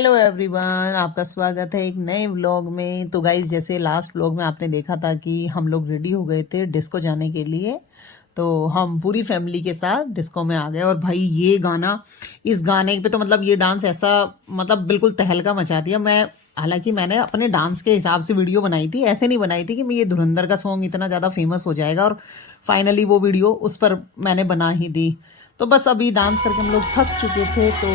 Hello everyone, आपका स्वागत है एक नए व्लॉग में। तो गाइज, जैसे लास्ट व्लॉग में आपने देखा था कि हम लोग रेडी हो गए थे डिस्को जाने के लिए। तो हम पूरी फैमिली के साथ डिस्को में आ गए। और भाई ये गाना, इस गाने पे तो मतलब ये डांस ऐसा मतलब बिल्कुल तहलका मचा दिया। हालांकि मैंने अपने डांस के हिसाब से वीडियो बनाई थी, ऐसे नहीं बनाई थी कि मैं ये धुरंधर का सॉन्ग इतना ज़्यादा फेमस हो जाएगा और फाइनली वो वीडियो उस पर मैंने बना ही दी। तो बस अभी डांस करके हम लोग थक चुके थे, तो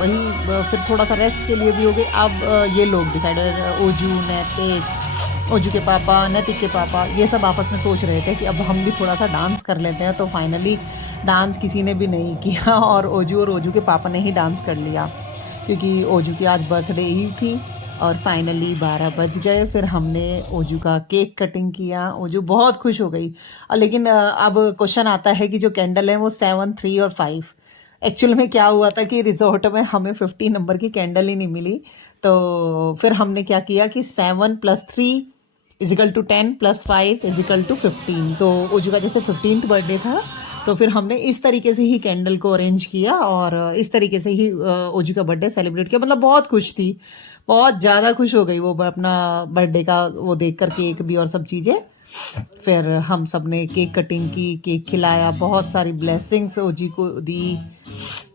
वही फिर थोड़ा सा रेस्ट के लिए भी हो गए। अब ये लोग डिसाइड, ओजू, नैतिक, ओजू के पापा, नैतिक के पापा, ये सब आपस में सोच रहे थे कि अब हम भी थोड़ा सा डांस कर लेते हैं। तो फाइनली डांस किसी ने भी नहीं किया और ओजू के पापा ने ही डांस कर लिया, क्योंकि ओजू की आज बर्थडे ईव थी। और फाइनली 12 बज गए, फिर हमने ओजू का केक कटिंग किया। ओजू बहुत खुश हो गई। लेकिन अब क्वेश्चन आता है कि जो कैंडल है वो 7, 3 और 5। एक्चुअल में क्या हुआ था कि रिजॉर्ट में हमें 50 नंबर की कैंडल ही नहीं मिली। तो फिर हमने क्या किया कि 7 + 3 = 10 + 5 = 15। तो ओजू का जैसे 15th बर्थडे था, तो फिर हमने इस तरीके से ही कैंडल को अरेंज किया और इस तरीके से ही ओजू का बर्थडे सेलिब्रेट किया। मतलब बहुत खुश थी, बहुत ज़्यादा खुश हो गई वो अपना बर्थडे का वो देख कर, केक भी और सब चीज़ें। फिर हम सब ने केक कटिंग की, केक खिलाया, बहुत सारी ब्लेसिंग्स ओजी को दी।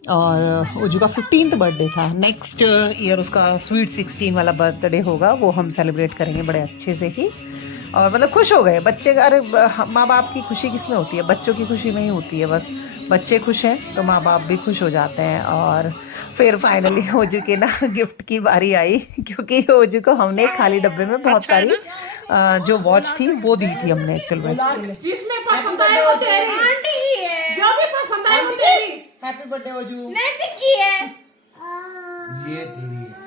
और ओजू का 15th बर्थडे था। नेक्स्ट ईयर उसका स्वीट 16 वाला बर्थडे होगा, वो हम सेलिब्रेट करेंगे बड़े अच्छे से ही। और मतलब खुश हो गए बच्चे। अरे माँ बाप की खुशी किस में होती है? बच्चों की खुशी में ही होती है। बस बच्चे खुश हैं तो माँ बाप भी खुश हो जाते हैं। और फिर फाइनली ओजू के ना गिफ्ट की बारी आई, क्योंकि ओजू को हमने खाली डब्बे में बहुत सारी जो वॉच थी वो दी थी हमने एक्चुअल में। जिसमें पसंद आए वो तेरी आंटी ही है, जो भी पसंद आए वो तेरी। Happy birthday Oju. नैतिक की है, ये तेरी है।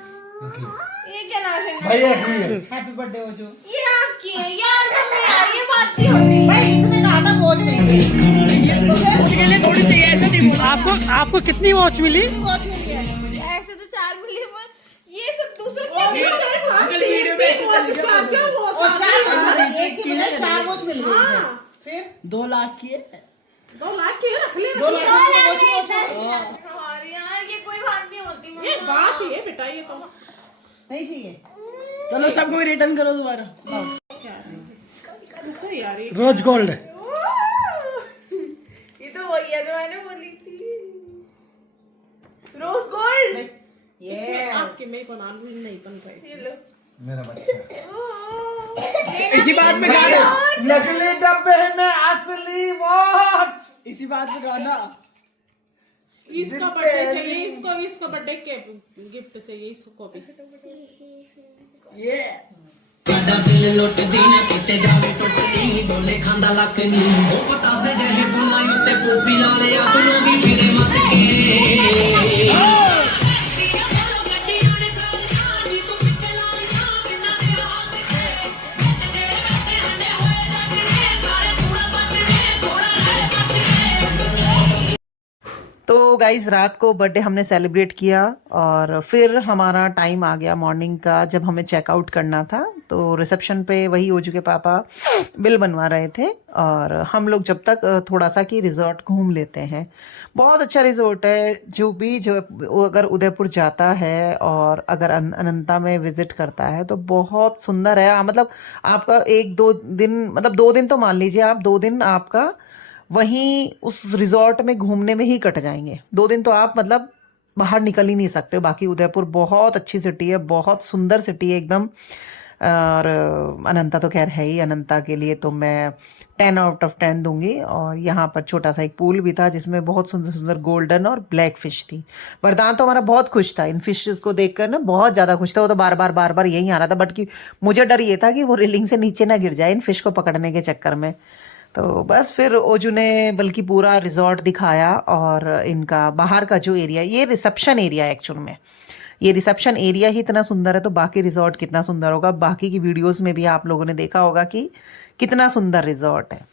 ये क्या नाम है भैया की है। Happy birthday Oju. ये आपकी है यार। मम्मी यार ये बात नहीं होती भाई इसने कहा था वॉच चाहिए, के लिए थोड़ी चाहिए, ऐसा नहीं बोला। आपको कितनी वॉच मिली? वॉच मिल गया। ऐसे तो 4 मिली, पर ये सब दूसरों की अंकल वीडियो में ऐसे चल गया। और 4 वॉच, एक की बजाय 4 वॉच मिल गई है। फिर 2 लाख की है। 2 लाख की रख ले। 2 लाख की वॉच। और यार ये कोई बात नहीं होती। ये बात ही है बेटा, ये तो नहीं चाहिए। चलो सबको रिटर्न करो दोबारा। यार रोज गोल्ड। ये तो वही है जो मैंने बोली थी, रोज गोल्ड। यस। आपके में को नाम नहीं बनता है। ये लो मेरा बच्चा। इसी बात में गाना, नकली डब्बे में असली वॉच। इसी बात में गाना। इसका बर्थडे चाहिए, इसको भी इसका बर्थडे के गिफ्ट चाहिए, इसको भी ये साडा दिल लुटदी ना किते जावे टुटनी डोले खांदा लक नी ओ पता से जहे बुलाई उत्ते पोपी ला ले दोनों दी फिरे मस के तो गाइज, रात को बर्थडे हमने सेलिब्रेट किया और फिर हमारा टाइम आ गया मॉर्निंग का, जब हमें चेकआउट करना था। तो रिसेप्शन पे वही ओजू के पापा बिल बनवा रहे थे और हम लोग जब तक थोड़ा सा कि रिजॉर्ट घूम लेते हैं। बहुत अच्छा रिजॉर्ट है। जो अगर उदयपुर जाता है और अगर अनंता में विजिट करता है तो बहुत सुंदर है। मतलब आपका 1-2 दिन, मतलब 2 दिन तो मान लीजिए आप, 2 दिन आपका वहीं उस रिजॉर्ट में घूमने में ही कट जाएंगे। 2 दिन तो आप मतलब बाहर निकल ही नहीं सकते। बाकी उदयपुर बहुत अच्छी सिटी है, बहुत सुंदर सिटी है एकदम। और अनंता तो खैर है ही। अनंता के लिए तो मैं 10 आउट ऑफ 10 दूंगी। और यहाँ पर छोटा सा एक पूल भी था जिसमें बहुत सुंदर सुंदर गोल्डन और ब्लैक फिश थी। वरदान तो हमारा बहुत खुश था इन फिशेस को देखकर ना, बहुत ज़्यादा खुश था। वो तो बार बार यही आ रहा था, बट कि मुझे डर ये था कि वो रेलिंग से नीचे ना गिर जाए इन फिश को पकड़ने के चक्कर में। तो बस फिर ओजू ने बल्कि पूरा रिजॉर्ट दिखाया। और इनका बाहर का जो एरिया, ये रिसेप्शन एरिया है एक्चुअल में। ये रिसेप्शन एरिया ही इतना सुंदर है, तो बाकी रिजॉर्ट कितना सुंदर होगा। बाकी की वीडियोस में भी आप लोगों ने देखा होगा कि कितना सुंदर रिजॉर्ट है।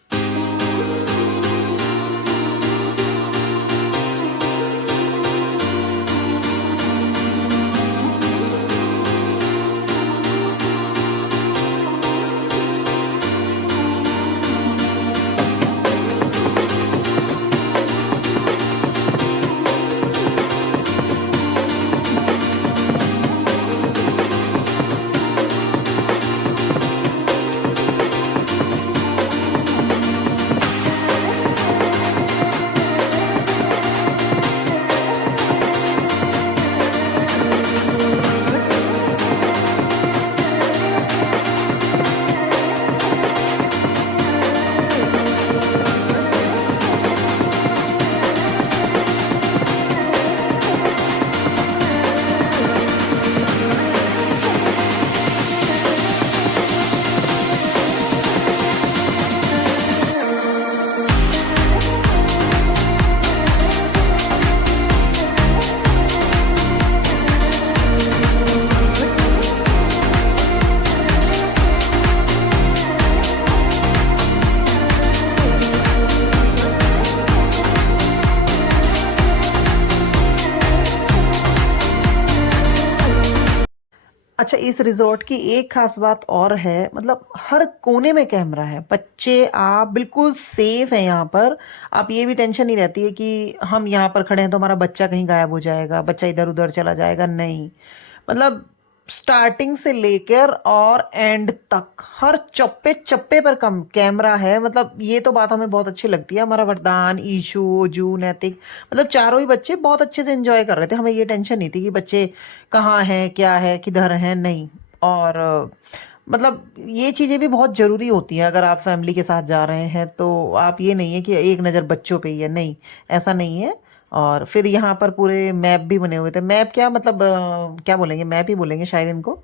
अच्छा, इस रिजॉर्ट की एक खास बात और है, मतलब हर कोने में कैमरा है। बच्चे आप बिल्कुल सेफ है यहाँ पर। आप ये भी टेंशन नहीं रहती है कि हम यहाँ पर खड़े हैं तो हमारा बच्चा कहीं गायब हो जाएगा, बच्चा इधर उधर चला जाएगा, नहीं। मतलब स्टार्टिंग से लेकर और एंड तक हर चप्पे चप्पे पर कम कैमरा है। मतलब ये तो बात हमें बहुत अच्छी लगती है। हमारा वरदान, ईशु, ओजू, नैतिक, मतलब चारों ही बच्चे बहुत अच्छे से एंजॉय कर रहे थे। हमें ये टेंशन नहीं थी कि बच्चे कहाँ हैं, क्या है, किधर हैं, नहीं। और मतलब ये चीज़ें भी बहुत ज़रूरी होती हैं। अगर आप फैमिली के साथ जा रहे हैं तो आप ये नहीं है कि एक नज़र बच्चों पे ही है, नहीं, ऐसा नहीं है। और फिर यहाँ पर पूरे मैप भी बने हुए थे। मैप क्या मतलब क्या बोलेंगे, मैप ही बोलेंगे शायद इनको।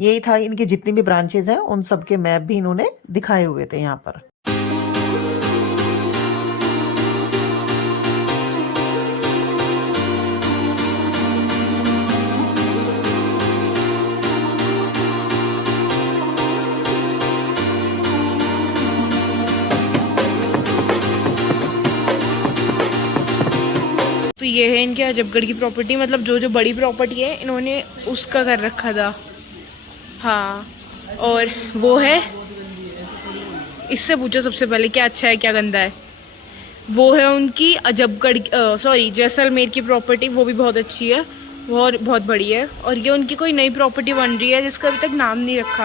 यही था, इनकी जितनी भी ब्रांचेज हैं उन सब के मैप भी इन्होंने दिखाए हुए थे यहाँ पर। तो ये है इनके अजबगढ़ की प्रॉपर्टी, मतलब जो जो बड़ी प्रॉपर्टी है इन्होंने उसका कर रखा था। हाँ, और वो है, इससे पूछो सबसे पहले क्या अच्छा है क्या गंदा है। वो है उनकी अजबगढ़, सॉरी जैसलमेर की प्रॉपर्टी, वो भी बहुत अच्छी है, वो बहुत बड़ी है। और ये उनकी कोई नई प्रॉपर्टी बन रही है जिसका अभी तक नाम नहीं रखा।